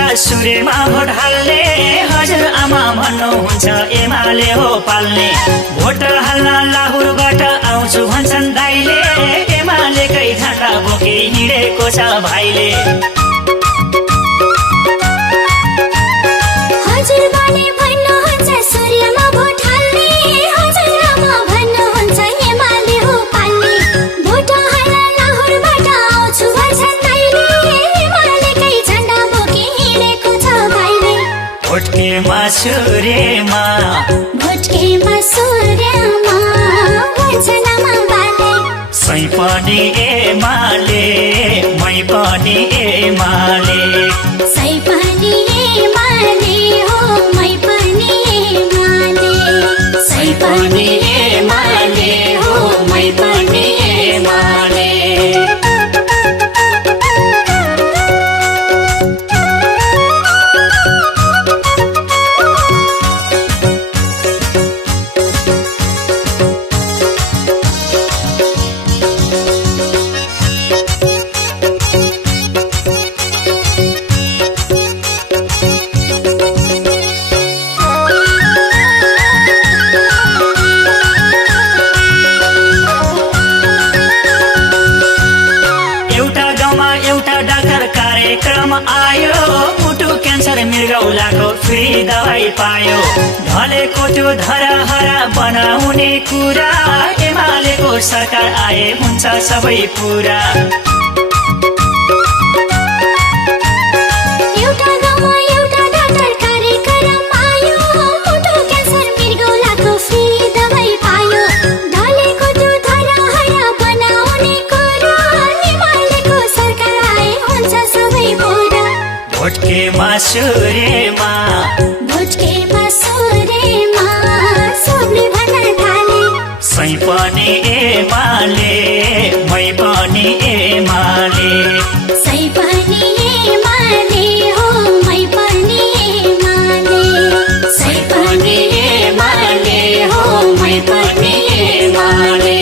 सासुरेमा vote हाल्ने हजुरआमा भन्नुहुन्छ एमाले हो पाल्ने। भोट हाल्न लाहुरबाट आउँछु भन्छन् दाइले, एमालेकै झण्डा बोकी हिँडेको छ भाइले। हजुरबाले भन्नुहुन्छ सूर्यमा भोट हाल्ने, हजुरआमा भन्नुहुन्छ एमाले हो पाल्ने। भोट हाल्न लाहुरबाट आउँछु भन्छन् दाइले, एमालेकै झण्डा बोकी हिँडेको छ भाइले। भोटकेमा सूर्यमा भन्छन् आमा बाले, सै पनि एमाले मै पनि एमाले। सै पनि एमाले हो मै पनि एमाले। सै पनि एमाले हो मै पनि एमाले। कार्यक्रम आयो, मुटु क्यान्सर मृगौलाको फ्री दवाई पायो। ढलेको त्यो धरहरा बनाउने कुरा, एमालेको सरकार आए हुन्छ सबै पुरा। एउटा गाउँमा एउटा डाक्टर कार्यक्रम आयो, मुटु क्यान्सर मृगौलाको फ्री दवाई पायो। ढलेको त्यो धरहरा बनाउने कुरा, एमालेको सरकार आए हुन्छ सबै पुरा। भोटकेमा सूर्यमा सबले भन्न थाले, सै पनि एमाले मै पनि एमाले। सै पनि एमाले हो मै पनि एमाले। सै पनि एमाले हो मै पनि एमाले।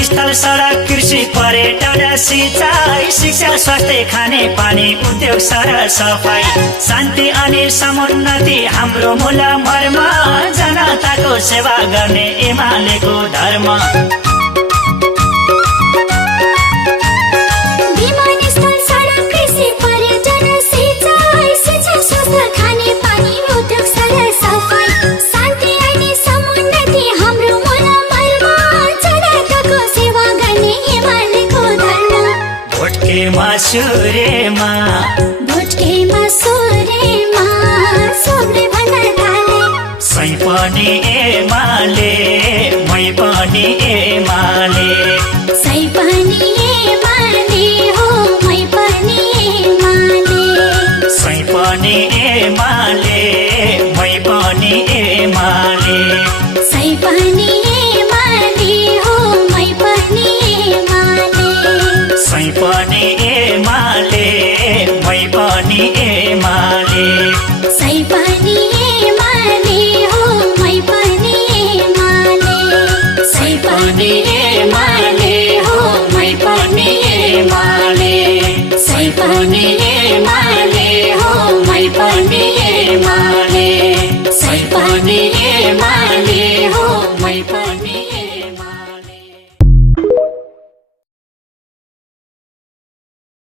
स्थल सडक कृषि पर्यटन सिंचाई शिक्षा स्वास्थ्य खाने पानी उद्योग सर सफाई शान्ति अनि समुन्नति हाम्रो मूल मर्म जनताको सेवा गर्ने एमालेको धर्म। विमानस्थल सडक कृषि पर्यटन सिंचाई शिक्षा स्वास्थ्य खाने पानी उद्योग सर सफाई शान्ति अनि समुन्नति हाम्रो मूल मर्म जनताको सेवा गर्ने एमालेको धर्म। भोटकेमा सूर्यमा सबले भन्न थाले, सै पनि एमाले मै पनि एमाले। सै पनि एमाले हो मै पनि एमाले। सै पनि एमाले मै पनि एमाले। सै पनि एमाले हो मै पनि एमाले। सै पनि एमाले मै पनि एमाले। सै पनि एमाले हो मै पनि एमाले। सै पनि एमाले हो मै पनि एमाले। सै पनि एमाले हो मै पनि